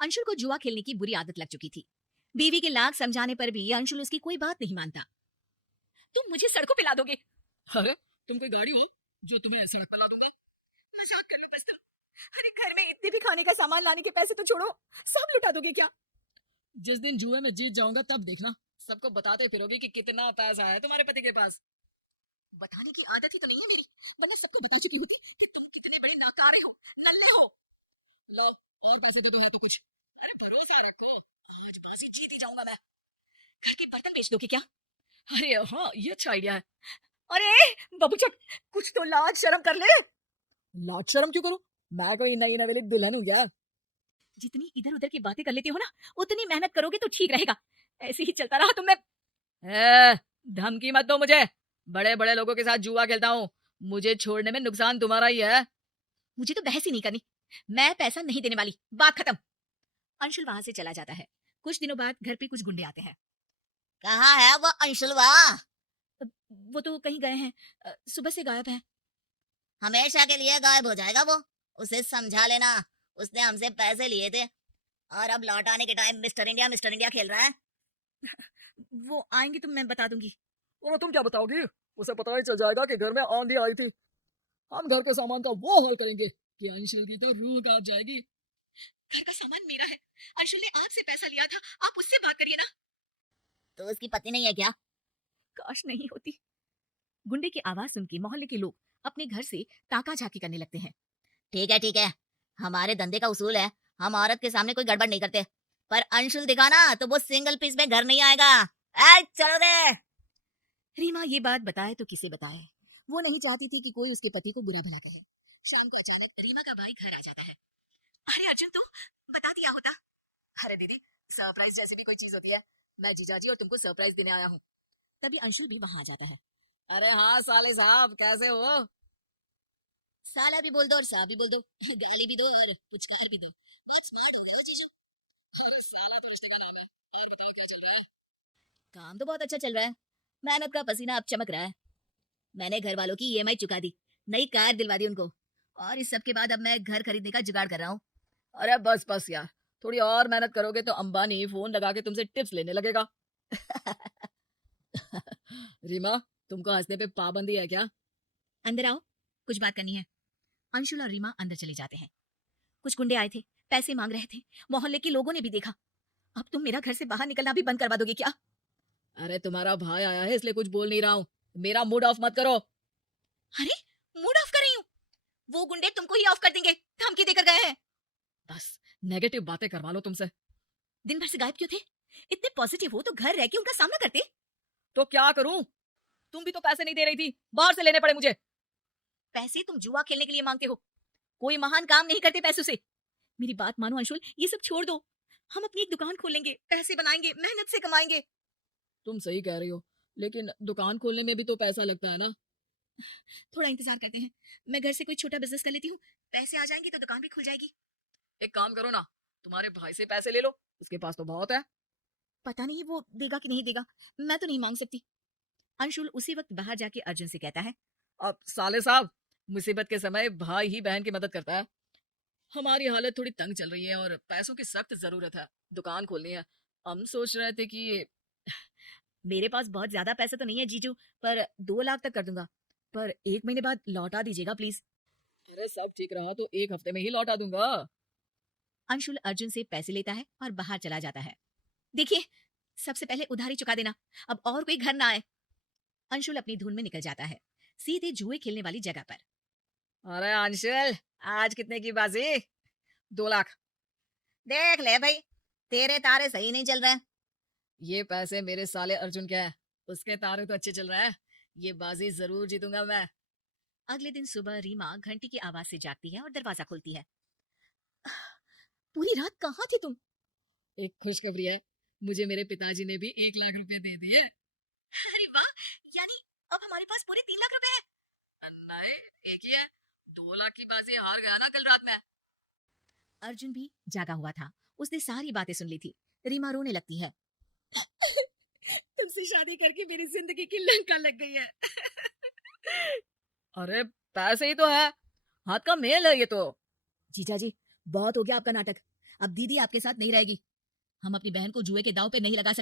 अंशुल को जुआ खेलने की बुरी आदत लग चुकी थी। बीवी के लाख समझाने पर भी अंशुल उसकी कोई बात नहीं मानता। तुम मुझे सड़कों पे ला दोगे? अरे तुम कोई गाड़ी हो जो तुम्हें सड़क पर ला दूंगा? मजाक कर लो बस तुम। अरे घर में इतने भी खाने का सामान लाने के पैसे तो छोड़ो, सब लुटा दोगे क्या? जिस दिन जुए में जीत जाऊंगा तब देखना, सबको बताते फिरोगे कि कितना पैसा है तुम्हारे पति के पास। बताने की आदत ही तो नहीं है मेरी, वरना सबको बता चुकी होती कि तुम कितने बड़े नाकारे हो, नल्ले हो। लो, और पैसे दे दो या तो कुछ। अरे भरोसा रखो, आज बाजी जीत ही जाऊंगा मैं। घर के बर्तन बेच दोगे क्या? अरे हाँ, ये अच्छा आइडिया है। अरे बबूचक, कुछ तो लाज शर्म कर ले। लाज शर्म क्यों करूं? मैं कोई नई नवेली दुल्हन हूँ क्या? जितनी इधर उधर की बातें कर लेती हो ना, उतनी मेहनत करोगे तो ठीक रहेगा। ऐसे ही चलता रहा तो मैं। धमकी मत दो मुझे। बड़े बड़े लोगों के साथ जुआ खेलता हूँ, मुझे छोड़ने में नुकसान तुम्हारा ही है। मुझे तो बहस ही नहीं करनी, मैं पैसा नहीं देने वाली, बात खत्म। अंशुल वहां से चला जाता है। कुछ दिनों बाद घर पे कुछ गुंडे आते हैं। कहाँ है वो अंशुलवा? वो तो कहीं गए हैं, सुबह से गायब है। हमेशा के लिए गायब हो जाएगा वो। उसे समझा लेना, उसने हमसे पैसे लिए थे और अब लौट आने के टाइम मिस्टर इंडिया खेल रहा है। वो आएंगे तो मैं बता दूंगी। और तुम क्या बताओगी? उसे पता ही चल जाएगा कि घर में आंधी आई थी। हम घर के सामान का वो हाल करेंगे कि अंशुल की तो रूह कांप जाएगी। घर का सामान मेरा है, अंशुल ने आपसे पैसा लिया था, आप उससे बात करिए ना। तो उसकी पत्नी नहीं है क्या? काश नहीं होती। गुंडे की आवाज सुन के मोहल्ले के लोग अपने घर से ताका झाकी करने लगते हैं। ठीक है, हमारे धंधे का उसूल है, हम औरत के सामने कोई गड़बड़ नहीं करते। पर अंशुल दिखा ना तो वो सिंगल पीस में घर नहीं आएगा। चलो रे। रीमा ये बात बताए तो किसे बताए, वो नहीं चाहती थी कि कोई उसके पति को बुरा भला कहे। शाम को अचानक रीमा का भाई घर आ जाता है। अरे अर्जुन, तू बता दिया होता। अरे दीदी, सरप्राइज जैसी भी कोई चीज होती है, मैं जीजाजी और तुमको सरप्राइज देने आया हूँ। तभी अंशुल भी वहां आ जाता है। अरे हाँ साले साहब, कैसे हो? साला भी बोल दो और साहब भी बोल दो, गाली भी दो और पुचकार भी दो। बहुत स्मार्ट हो गए हो जीजू। अरे साला तो रिश्ते का नाम है। और बताओ क्या चल रहा है? काम तो बहुत अच्छा चल रहा है, मेहनत का पसीना अब चमक रहा है। मैंने घर वालों की ईएमआई चुका दी, नई कार दिलवा दी उनको, और इस सब के बाद अब मैं घर खरीदने का जुगाड़ कर रहा हूँ। अरे बस बस यार, थोड़ी और मेहनत करोगे तो अंबानी फोन लगा के तुमसे टिप्स लेने लगेगा। रीमा, तुमको हंसने पे पाबंदी है क्या? अंदर आओ, कुछ बात करनी है। अंशुल और रीमा अंदर चले जाते हैं। कुछ गुंडे आए थे, पैसे मांग रहे थे, मोहल्ले के लोगों ने भी देखा। अब तुम मेरा घर से बाहर निकलना भी बंद करवा दोगे क्या? अरे तुम्हारा भाई आया है इसलिए कुछ बोल नहीं रहा हूँ, मेरा मूड ऑफ मत करो। अरे मूड ऑफ कर रही हूँ? वो गुंडे तुमको ही ऑफ कर देंगे, धमकी देकर गए हैं। बस नेगेटिव बातें करवा लो तुमसे। दिन भर से गायब क्यों थे? इतने पॉजिटिव हो तो घर रह के उनका सामना करते। तो क्या करूं? तुम भी तो पैसे नहीं दे रही थी, बाहर से लेने पड़े मुझे। पैसे तुम जुआ खेलने के लिए मांगते हो, कोई महान काम नहीं करते पैसों से। मेरी बात मानो अंशुल, ये सब छोड़ दो। हम अपनी एक दुकान खोलेंगे, पैसे बनाएंगे, मेहनत से कमाएंगे। तुम सही कह रही हो, लेकिन दुकान खोलने में भी तो पैसा लगता है ना। थोड़ा इंतजार करते हैं, मैं घर से कोई छोटा बिजनेस कर लेती हूँ, पैसे आ जाएंगे तो दुकान भी खुल जाएगी। एक काम करो ना, तुम्हारे भाई से पैसे ले लो, उसके पास तो बहुत है। पता नहीं वो देगा कि नहीं देगा, मैं तो नहीं मांग सकती। अंशुल उसी वक्त बाहर जाके अर्जुन से कहता है। अब साले साहब, मुसीबत के समय भाई ही बहन की मदद करता है। हमारी हालत थोड़ी तंग चल रही है और पैसों की सख्त जरूरत है, दुकान खोलनी है। हम सोच रहे थे कि मेरे पास बहुत ज्यादा पैसे तो नहीं है जीजू, पर 2 लाख तक कर दूंगा, पर 1 महीने बाद लौटा दीजिएगा प्लीज। अरे सब ठीक रहा तो 1 हफ्ते में ही लौटा दूंगा। अंशुल अर्जुन से पैसे लेता है और बाहर चला जाता है। देखिए, सबसे पहले उधारी चुका देना, अब और कोई घर ना आए। अंशुल अपनी धुन में निकल जाता है, सीधे जुए खेलने वाली जगह पर। अरे अंशुल, आज कितने की बाजी? 2 लाख। देख ले भाई, तेरे तारे सही नहीं चल रहे। ये पैसे मेरे साले अर्जुन के हैं, उसके तारे तो अच्छे चल रहे हैं। ये बाजी जरूर जीतूंगा मैं। अगले दिन सुबह रीमा घंटी की आवाज से जागती है और दरवाजा खोलती है। पूरी रात कहाँ थे तुम? एक खुशखबरी है, मुझे मेरे पिताजी ने भी 1 लाख रुपए दे दिए। अरे वाह, यानी अब हमारे पास पूरे 3 लाख रुपए हैं। नहीं, एक ही है। 2 लाख की बाजी हार गया ना कल रात में। अर्जुन भी जागा हुआ था, उसने सारी बातें सुन ली थी। रीमा रोने लगती है। तुमसे शादी करके मेरी जिंदगी की लंका लग गई है। अरे पैसे ही तो है, हाथ का मेल है ये तो। जीजा जी, बहुत हो गया आपका नाटक, अब दीदी आपके साथ नहीं रहेगी। हम अपनी बहन को जुए के दांव पे नहीं लगा सकते।